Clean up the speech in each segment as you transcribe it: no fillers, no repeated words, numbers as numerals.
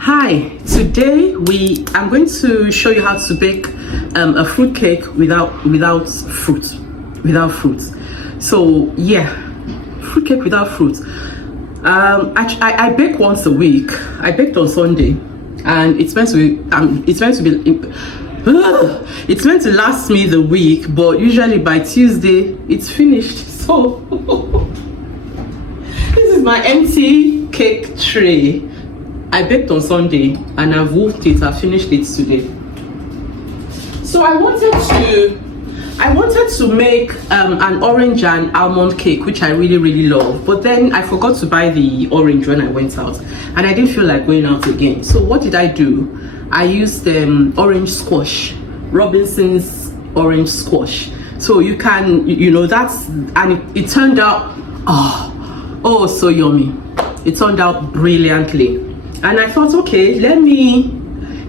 Hi, today I'm going to show you how to bake a fruit cake without fruit. So yeah, fruit cake without fruit. I bake once a week. I baked on Sunday, and it's meant to last me the week, but usually by Tuesday it's finished. So this is my empty cake tray. I baked on Sunday and I've wolfed it. I finished it today. So I wanted to make an orange and almond cake, which I really love. But then I forgot to buy the orange when I went out, and I didn't feel like going out again. So what did I do? I used orange squash, Robinson's orange squash. So you can, it turned out so yummy. It turned out brilliantly. And I thought, okay, let me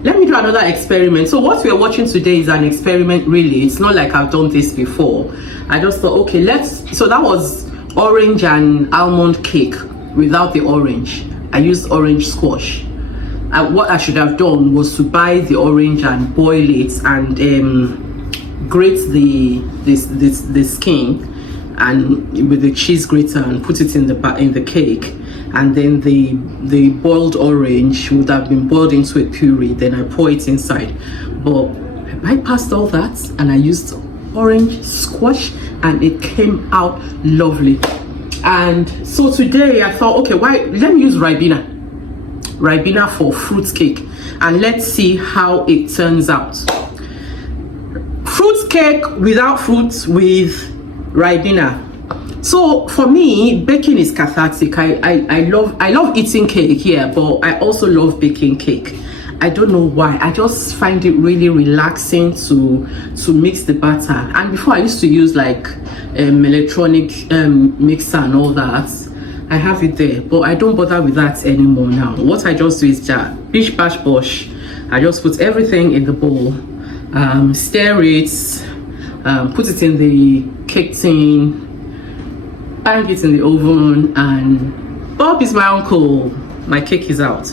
do another experiment. So what we're watching today is an experiment, really. It's not like I've done this before. I just thought, okay, so that was orange and almond cake without the orange. I used orange squash. What I should have done was to buy the orange and boil it and grate the skin and with the cheese grater and put it in the cake. And then the boiled orange would have been boiled into a puree. Then I pour it inside. But I bypassed all that and I used orange squash, and it came out lovely. And so today I thought, okay, let me use Ribena for fruit cake, and let's see how it turns out. Fruit cake without fruit with Ribena. So for me, baking is cathartic. I love eating cake, yeah, but I also love baking cake. I don't know why. I just find it really relaxing to mix the batter. And before I used to use like electronic mixer and all that. I have it there, but I don't bother with that anymore now. What I just do is just bish bash bosh. I just put everything in the bowl, stir it, put it in the cake tin, bang it in the oven, and Bob is my uncle. My cake is out.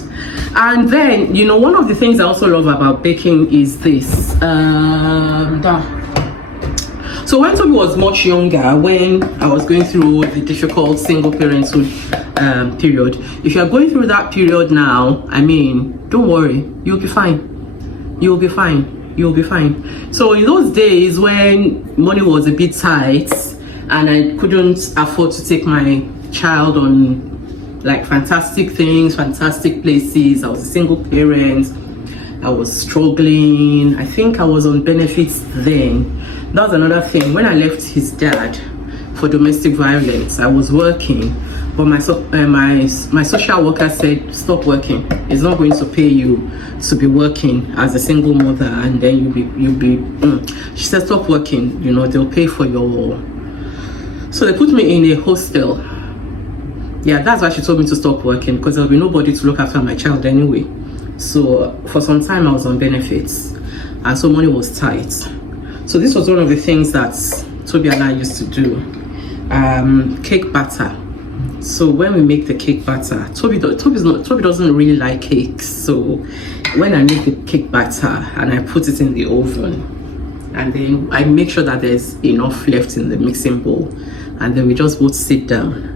And then, one of the things I also love about baking is this. So when Toby was much younger, when I was going through the difficult single parenthood period, if you're going through that period now, don't worry, you'll be fine. You'll be fine. You'll be fine. So in those days when money was a bit tight, and I couldn't afford to take my child on like fantastic things, fantastic places. I was a single parent. I was struggling. I think I was on benefits then. That was another thing. When I left his dad for domestic violence, I was working, but my social worker said, stop working. It's not going to pay you to be working as a single mother, and then you'll be. She said, stop working. They'll pay for your. So they put me in a hostel. Yeah, that's why she told me to stop working, because there'll be nobody to look after my child anyway. So for some time I was on benefits, and so money was tight. So this was one of the things that Toby and I used to do. Cake batter. So when we make the cake batter, Toby doesn't really like cakes. So when I make the cake batter and I put it in the oven, and then I make sure that there's enough left in the mixing bowl, and then we just both sit down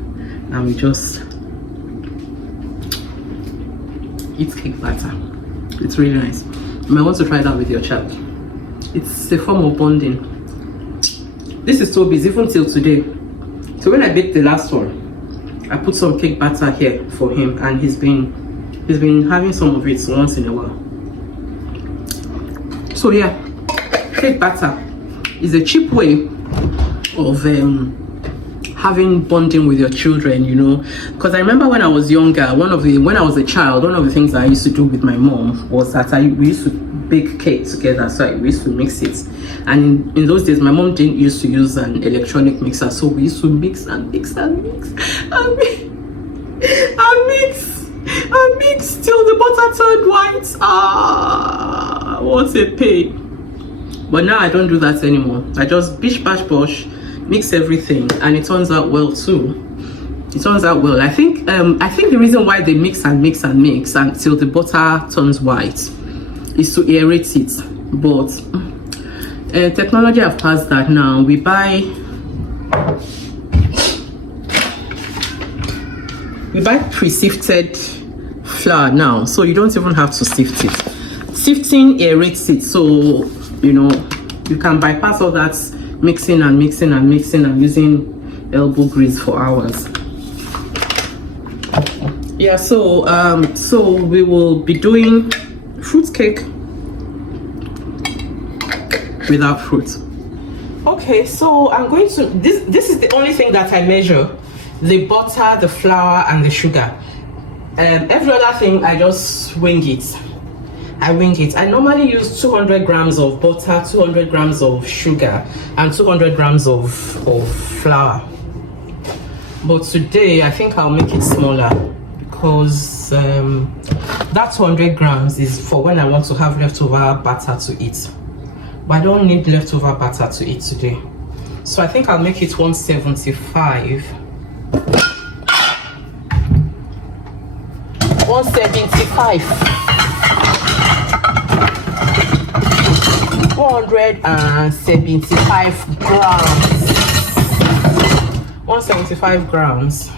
and we just eat cake batter. It's really nice. You might want to try that with your child. It's a form of bonding. This is Toby's even till today. So when I baked the last one, I put some cake batter here for him, and he's been having some of it once in a while. So yeah, cake batter is a cheap way of having bonding with your children, because I remember when I was younger, when I was a child, one of the things I used to do with my mom was that we used to bake cake together. So we used to mix it, and in those days my mom didn't used to use an electronic mixer, so we used to mix and mix and mix and mix till the butter turned white. What a pain. But now I don't do that anymore. I just bish bash bosh, mix everything, and it turns out well too. It turns out well. I think the reason why they mix and mix and mix until the butter turns white is to aerate it. But technology have passed that now. We buy pre-sifted flour now, so you don't even have to sift it. Sifting aerates it, so you know you can bypass all that mixing and mixing and mixing and using elbow grease for hours. Yeah, so we will be doing fruit cake without fruit. Okay, so I'm going to this is the only thing that I measure: the butter, the flour, and the sugar. Every other thing I just wing it. I normally use 200 grams of butter, 200 grams of sugar, and 200 grams of flour. But today I think I'll make it smaller, because that 200 grams is for when I want to have leftover batter to eat. But I don't need leftover batter to eat today. So I think I'll make it 175. 175. 175 grams. 175 grams.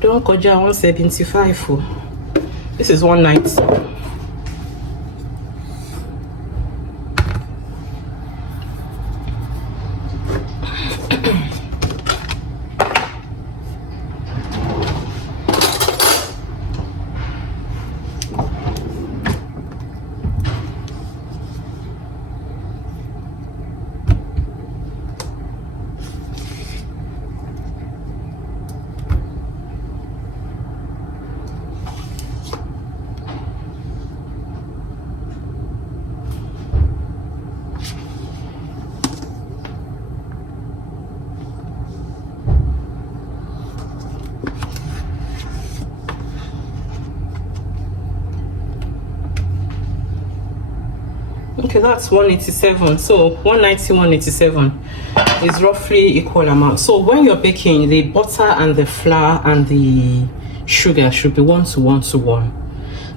Don't go down 175. This is 190. Okay, that's 187. So 190, 187 is roughly equal amount. So when you're baking, the butter and the flour and the sugar should be 1 to 1 to 1.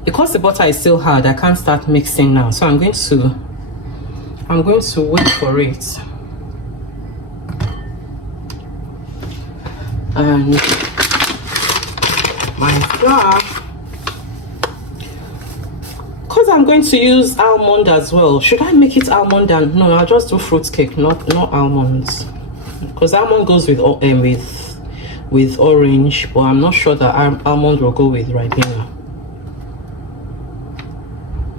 Because the butter is still hard, I can't start mixing now. So I'm going to wait for it. And my flour, because I'm going to use almond as well. Should I make it almond? And no, I'll just do fruit cake, not almonds, because almond goes with orange, but I'm not sure that almond will go with Ribena.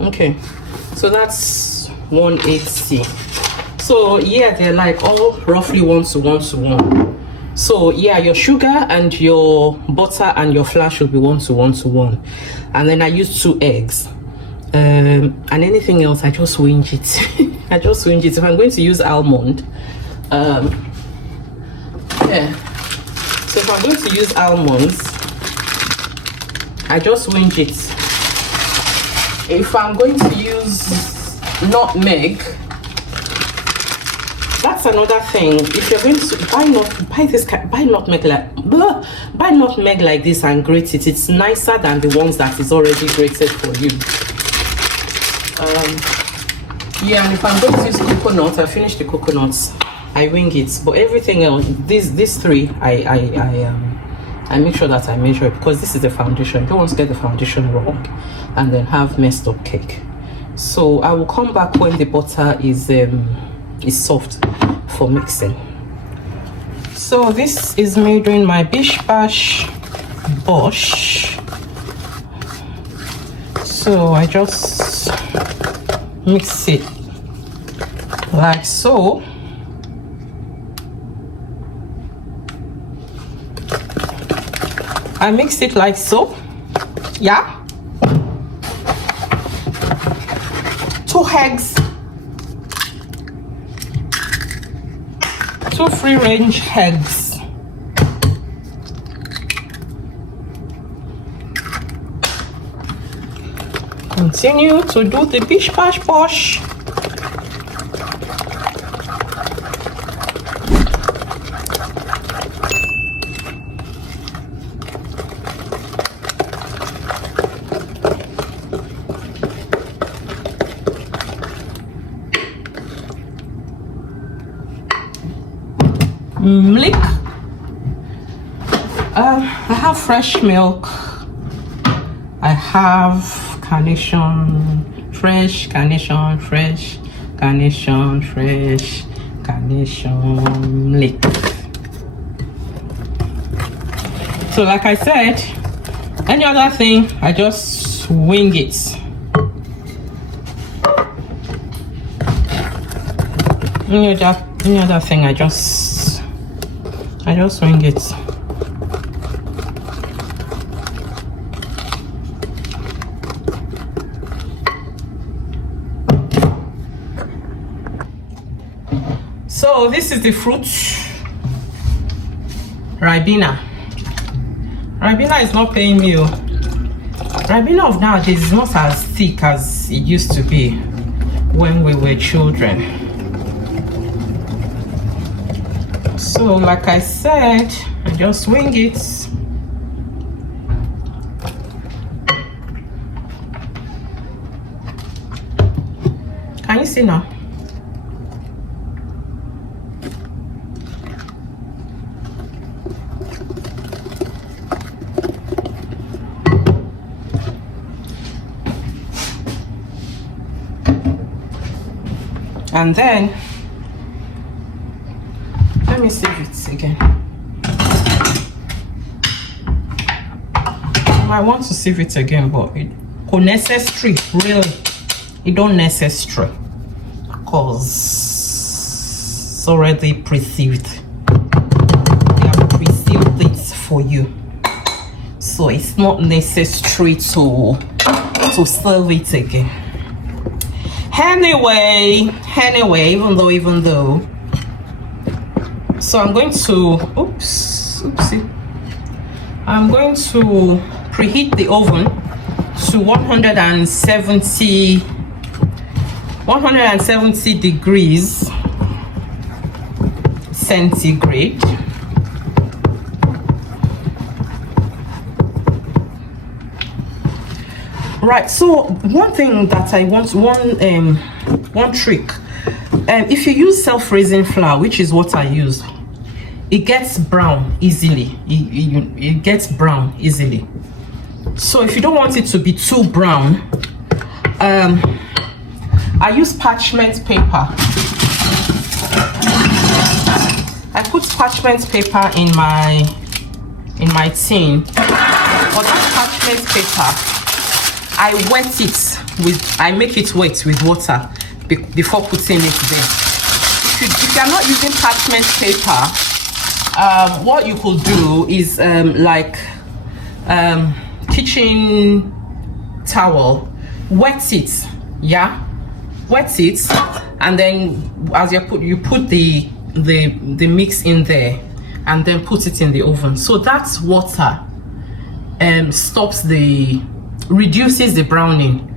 Okay, so that's 180. So yeah, they're like all roughly 1 to 1 to 1. So yeah, your sugar and your butter and your flour should be 1 to 1 to 1. And then I use 2 eggs. And anything else I just wing it. I just wing it. If I'm going to use almond, yeah, so if I'm going to use almonds, I just wing it. If I'm going to use nutmeg, that's another thing. If you're going to buy nutmeg like this and grate it, it's nicer than the ones that is already grated for you. Yeah, and if I'm going to use coconut, I finish the coconuts, I wing it. But everything else, these three, I make sure that I measure it, because this is the foundation. You don't want to get the foundation wrong and then have messed up cake. So I will come back when the butter is soft for mixing. So this is me doing my bish bash bosh. So I just mix it like so. I mix it like so. Yeah. 2 eggs. 2 free-range eggs. Continue to do the bish bash bosh. Milk. I have fresh milk. I have carnation, fresh carnation, fresh carnation, fresh carnation milk. So like I said, any other thing, I just wing it. Any other thing, I just wing it. So this is the fruit, Ribena. Ribena is not paying me. Ribena of nowadays is not as thick as it used to be when we were children. So like I said, I just wing it. Can you see now? And then let me sieve it again. I want to sieve it again, but it unnecessary, really. It don't necessary because it's already pre-sieved. They have pre-sieved it for you, so it's not necessary to serve it again. Anyway, even though. So I'm going to, oopsie. I'm going to preheat the oven to 170 degrees centigrade. Right, so one thing that I want, one trick, if you use self-raising flour, which is what I use, it gets brown easily. It gets brown easily. So if you don't want it to be too brown, I use parchment paper. I put parchment paper in my tin. For that parchment paper, I wet it I make it wet with water before putting it there. If you're not using parchment paper, what you could do is kitchen towel, wet it, wet it, and then as you put the mix in there and then put it in the oven. So that water reduces the browning.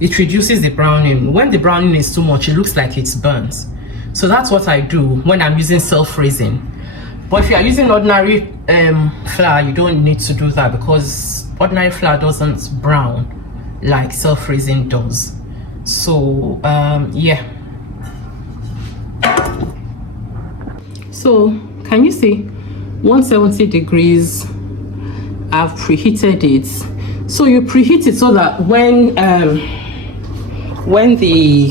It reduces the browning. When the browning is too much, it looks like it's burnt. So that's what I do when I'm using self-raising. But if you are using ordinary flour, you don't need to do that because ordinary flour doesn't brown like self-raising does. So yeah. So can you see 170 degrees? I've preheated it. So you preheat it so that when the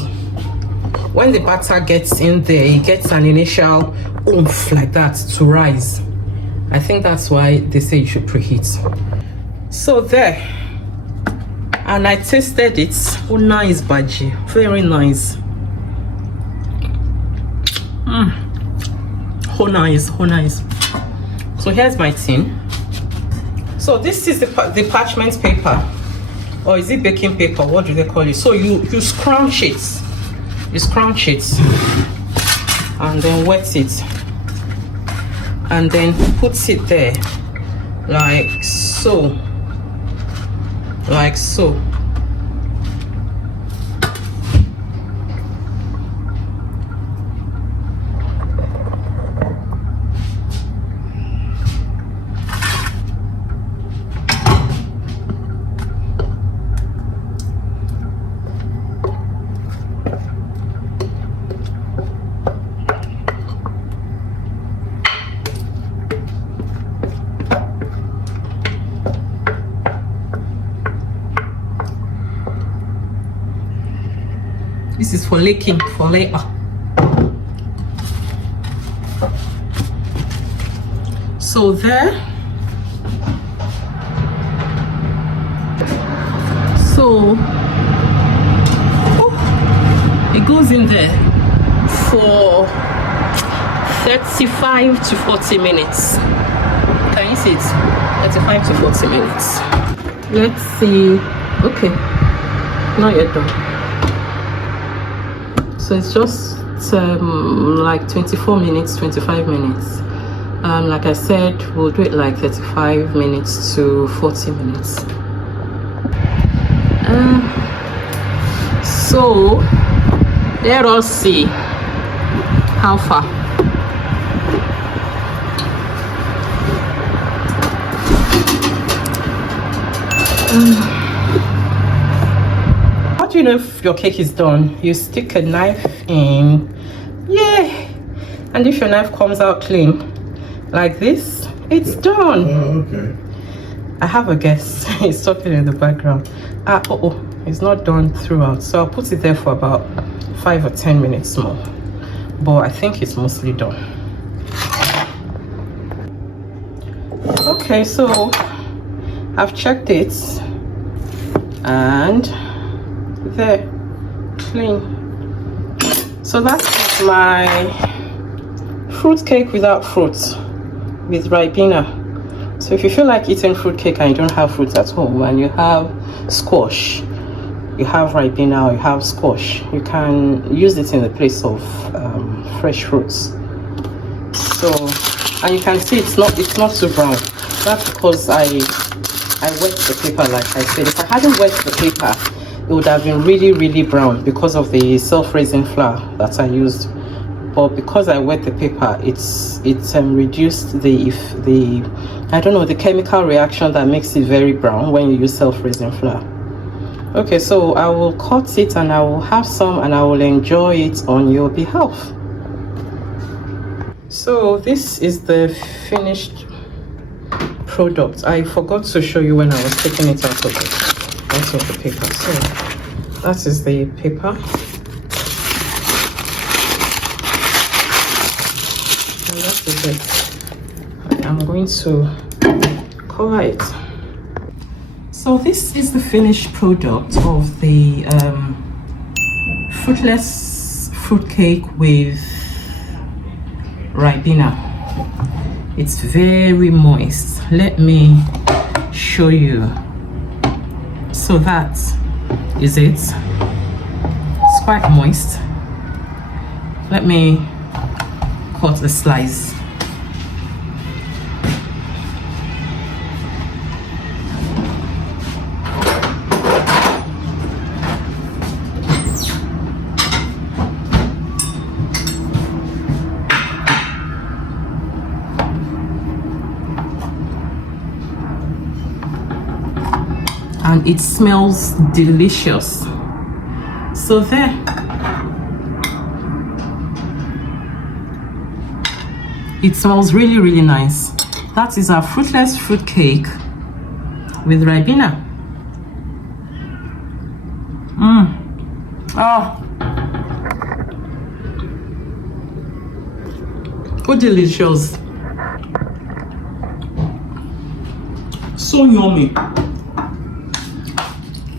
batter gets in there, it gets an initial oomph like that to rise. I think that's why they say you should preheat. So there, and I tasted it. Oh, nice bhaji, very nice. Oh nice, oh nice. So here's my tin. So this is the parchment paper, or is it baking paper? What do they call it? So you scrunch it, and then wet it. and then puts it there like so, like so. This is for licking, for later. So there. So it goes in there for 35 to 40 minutes. Can you see it? 35 to 40 minutes. Let's see. Okay, not yet done. So it's just like 24 minutes, 25 minutes. Like I said, we'll do it like 35 minutes to 40 minutes. So let us see how far. How do you know if your cake is done? You stick a knife in, yeah, and if your knife comes out clean like this, it's done. Oh, okay. I have a guess. He's talking in the background. It's not done throughout, so I'll put it there for about 5 or 10 minutes more, but I think it's mostly done. Okay, so I've checked it and there, clean. So that's my fruit cake without fruits with Ribena. So if you feel like eating fruit cake and you don't have fruits at home and you have squash, you have Ribena or you have squash, you can use it in the place of fresh fruits. So, and you can see it's not too brown. That's because I wet the paper, like I said. If I hadn't wet the paper, it would have been really brown because of the self-raising flour that I used. But because I wet the paper, it's reduced the I don't know, the chemical reaction that makes it very brown when you use self-raising flour. Okay, so I will cut it and I will have some and I will enjoy it on your behalf. So this is the finished product. I forgot to show you when I was taking it out of the paper. So that is the paper. And that is it. I'm going to cover it. So this is the finished product of the fruitless fruit cake with Ribena. It's very moist. Let me show you. So that is it. It's quite moist. Let me cut a slice. And it smells delicious. So there. It smells really nice. That is our fruitless fruit cake with Ribena. Oh, delicious. So yummy.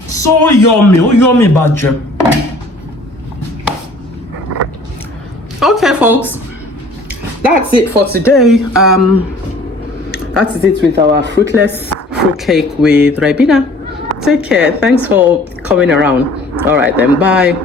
So yummy. Oh, yummy badger. Okay, folks. That's it for today. That is it with our fruitless fruit cake with Ribena. Take care. Thanks for coming around. All right then. Bye.